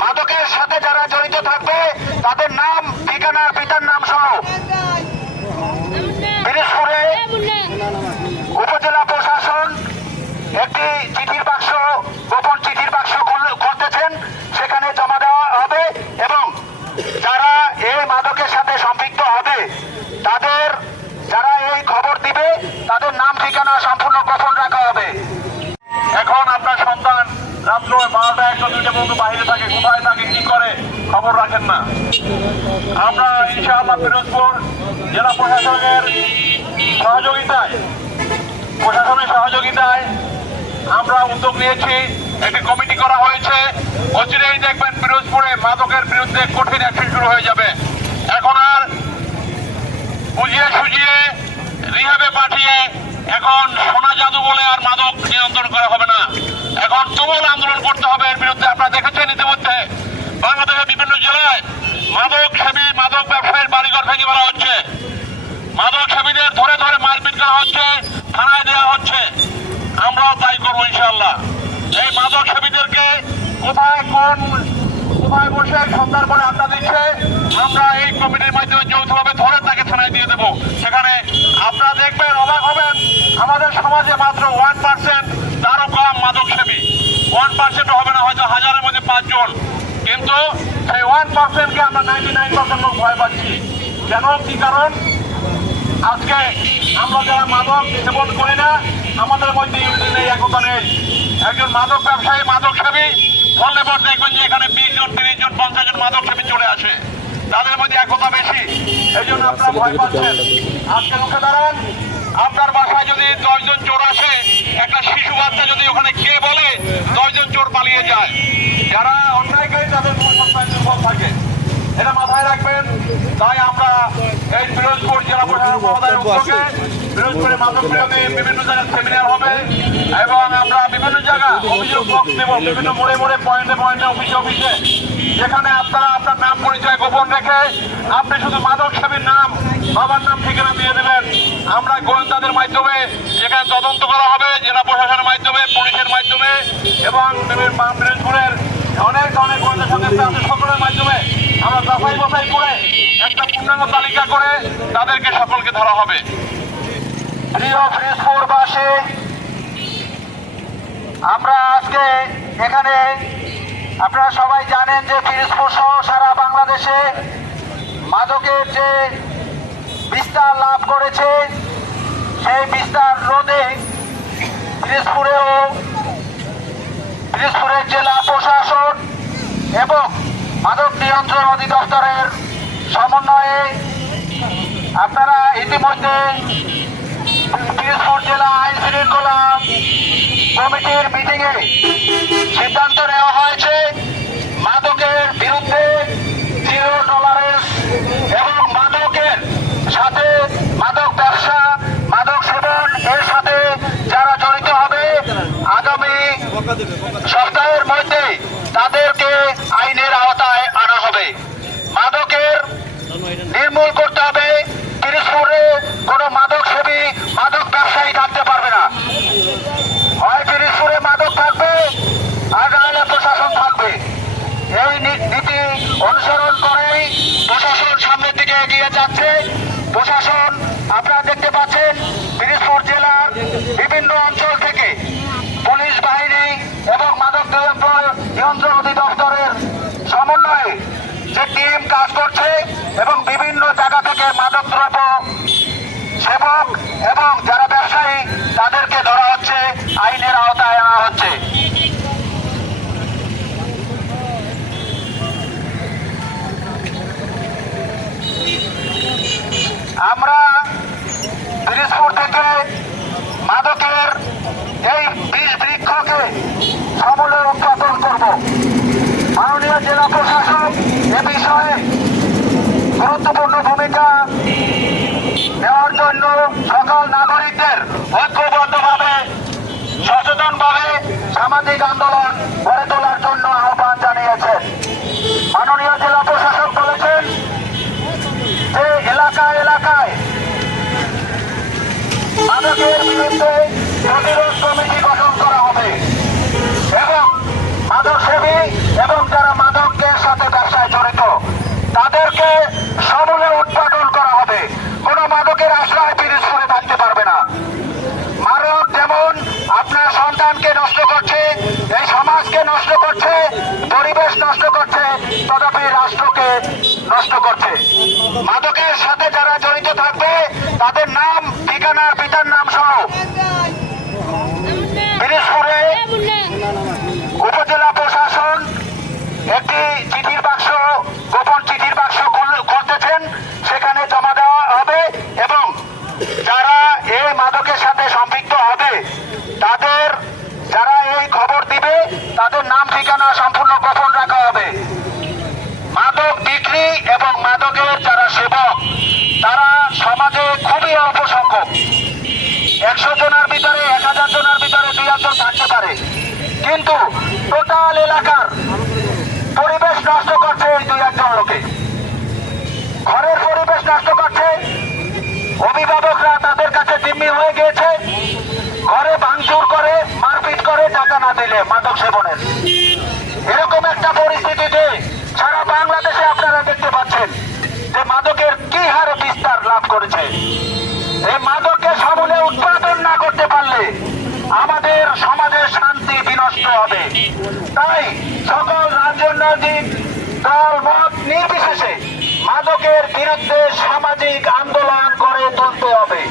মাদকের সাথে যারা জড়িত থাকবে তাদের নাম, ঠিকানা, পিতার নাম সহ পিরোজপুরে উপজেলা প্রশাসন একটি চিঠির বাক্স, গোপন চিঠির বাক্স খুলতেছেন, সেখানে জমা দেওয়া হবে এবং যারা এই মাদকের সাথে সম্পৃক্ত হবে তাদের, যারা এই খবর দিবে তাদের নাম, ঠিকানা সম্পূর্ণ গোপন রাখা হবে। এখন আপনার সন্তান রাত্র 12টা 1টা 2টা পর্যন্ত বাইরে থাকে, কোথায় থাকে, কি করে, খবর রাখেন না। আমরা ইনশাআল্লাহ পিরোজপুর জেলা প্রশাসনের সহযোগিতায় আমরা উদ্যোগ নিয়েছি, একটি কমিটি করা হয়েছে। অচিরেই দেখবেন পিরোজপুরে মাদকের বিরুদ্ধে কঠিন অ্যাকশন শুরু হয়ে যাবে। এখন আর বুঝিয়ে সুঝিয়ে রিহাবে পাঠিয়ে এখন সোনা জাদু বলে আর মাদক নিয়ন্ত্রণ করা হবে না। এখন তুমুল আন্দোলন করতে হবে এর বিরুদ্ধে। আপনারা দেখেছেন ইতিমধ্যে বাংলাদেশের বিভিন্ন জেলায় মাদক সেবী, মাদক ব্যবসায়ীর বাড়িঘর ভেঙে ফেলা হচ্ছে, মাদক সেবীদের ধরে ধরে মারপিট করা হচ্ছে, থানায় দেওয়া হচ্ছে। আমরাও তাই করবো ইনশাআল্লাহ। এই মাদক সেবীদেরকে কোথায় বসে সন্ধ্যার পরে আড্ডা দিচ্ছে, আমরা এই কমিটির মাধ্যমে যৌথভাবে ধরে তাকে থানায় দিয়ে দেবো। সেখানে আপনারা দেখবেন, অবাক হবেন, আমাদের সমাজে মাত্র 1%, তারও কম মাদক সেবী। 1% হবে না, হয়তো 1000-এর মধ্যে 5 জন, কিন্তু সেই 1%কে আমরা 99% লোক ভয় পাচ্ছি। কেন, কি কারণ? আজকে আমরা যারা মাদক সেবন করি না, আমাদের মধ্যে ইউনিটি নেই, একতা নেই। একজন মাদক ব্যবসায়ী, মাদক সেবী বললে পর দেখবেন যে এখানে 20 জন, 30 জন, 50 জন মাদক সেবী চলে আসে, তাদের মধ্যে একতা বেশি। এই জন্য আপনারা ভয় পাচ্ছেন। আজকে রুখে দাঁড়ান। আপনার বাসায় যদি 10 জন চোর আসে, একটা শিশু বাচ্চা যদি ওখানে কে বলে 10 জন চোর পালিয়ে যায়। যারা অন্যায়কারী তাদের সবসময় দুর্বল থাকে, এটা মাথায় রাখবেন। তাই আমরা এই পিরোজপুর জেলা প্রশাসন মহোদয়ের উদ্যোগে পিরোজপুরে মাদক বিরোধী বিভিন্ন জায়গায় সেমিনার হবে এবং আমরা বিভিন্ন জায়গায় অভিযোগ বক্স দেব, বিভিন্ন মোড়ে মোড়ে, পয়েন্টে পয়েন্টে, অফিসে অফিসে, যেখানে আপনারা আপনার নাম পরিচয় গোপন রেখে আপনি শুধু মাদক সেবীর নাম, বাবার নাম, ঠিকানা দিয়ে দেবেন। আমরা গোয়েন্দাদের মাধ্যমে যেখানে তদন্ত করা হবে, জেলা প্রশাসনের মাধ্যমে, পুলিশের মাধ্যমে এবং পিরোজপুরের অনেক অনেক গোয়েন্দা সংস্থা আছে, সকলের মাধ্যমে আমরা যাচাই বাছাই করে একটা পূর্ণাঙ্গ তালিকা করে তাদেরকে সকলকে ধরা হবে। প্রিয় পিরোজপুরবাসী, আমরা আজকে এখানে, আপনারা সবাই জানেন যে পিরোজপুর সহ সারা বাংলাদেশে মাদকের যে বিস্তার লাভ করেছে, সেই বিস্তার রোধে পিরোজপুরের জেলা প্রশাসন এবং মাদক নিয়ন্ত্রণ অধিদপ্তরের সমন্বয়ে আপনারা ইতিমধ্যে পিরোজপুর জেলা আইন শৃঙ্খলা কমিটির মিটিংয়ে সিদ্ধান্ত নেওয়া হয়েছে মাদকের বিরুদ্ধে জিরো টলারেন্স এবং মাদকের সাথে, মাদক ব্যবসা, মাদক সেবন এর সাথে যারা জড়িত হবে আগামী সপ্তাহের মধ্যে তাদেরকে আইনের আওতায় আনা হবে। মাদকের নির্মূল করতে হবে। পিরোজপুরে কোনো মাদক সেবী, মাদক ব্যবসায়ী থাকতে পারবে না। হয় পিরোজপুরে মাদক থাকবে আর নাহলে প্রশাসন থাকবে। এই নীতি অনুসরণ করেই প্রশাসন সামনের দিকে এগিয়ে যাচ্ছে। প্রশাসন, আপনারা দেখতে পাচ্ছেন পিরোজপুর জেলার বিভিন্ন অঞ্চল থেকে পুলিশ বাহিনী এবং মাদক দ্রব্য নিয়ন্ত্রণ অধিদপ্তরের সমন্বয়ে যে টিম কাজ করছে এবং বিভিন্ন জায়গা থেকে মাদক দ্রব্য সেবক এবং যারা ব্যবসায়ী তাদেরকে ধরা হচ্ছে, আইনের আওতায় আনা হচ্ছে। আমরা পিরোজপুর থেকে মাদকের এই বীজ বৃক্ষকে সমূলে উৎপাদন করব। মাননীয় জেলা প্রশাসক এ বিষয়ে গুরুত্বপূর্ণ ভূমিকা নেওয়ার জন্য সকল নাগরিকদের ঐক্যবদ্ধভাবে, সচেতনভাবে সামাজিক আন্দোলন গড়ে তোলার জন্য আহ্বান জানিয়েছেন। মাননীয় জেলা প্রশাসক বলেছেন যে এলাকায় এলাকায় মাদকের বিরুদ্ধে প্রতিরোধ কমিটি গঠন করা হবে এবং মাদক সেবী এবং যারা মাদক পরিবেশ নষ্ট করছে, তথাপি রাষ্ট্রকে নষ্ট করছে। মাদকের সাথে যারা জড়িত থাকবে তাদের নাম, ঠিকানা, পিতার নাম সহ পিরোজপুরে উপজেলা প্রশাসন একটি চিঠির বাক্স, গোপন চিঠির বাক্স করতেছেন, সেখানে জমা দেওয়া হবে এবং যারা এই মাদকের সাথে সম্পৃক্ত হবে তাদের, যারা এই খবর দিবে তাদের নাম ঠিকানা সম্পূর্ণ গোপন রাখা হবে। মাদক বিক্রি এবং মাদকের যারা সেবক তারা সমাজে খুবই অল্প সংখ্যক, 100 জনের ভিতরে, 1000 জনের ভিতরে 2 জন থাকতে পারে, কিন্তু টোটাল এলাকার পরিবেশ নষ্ট করছে এই 2-1 লোকে। ঘরের পরিবেশ নষ্ট করছে, অভিভাবকরা তাদের কাছে জিম্মি হয়ে গিয়েছে, ঘরে ভাঙচুর করে, মারপিট করে টাকা না দিলে মাদক সেবনের। এরকম একটা পরিস্থিতিতে সারা বাংলাদেশে আপনারা দেখতে পাচ্ছেন যে মাদকের কি হারে বিস্তার লাভ করেছে। এই মাদককে সমূলে উৎপাদন না করতে পারলে আমাদের সমাজের শান্তি বিনষ্ট হবে। তাই সকল রাজনৈতিক দল মত নির্বিশেষে মাদকের বিরুদ্ধে সামাজিক আন্দোলন গড়ে তুলতে হবে।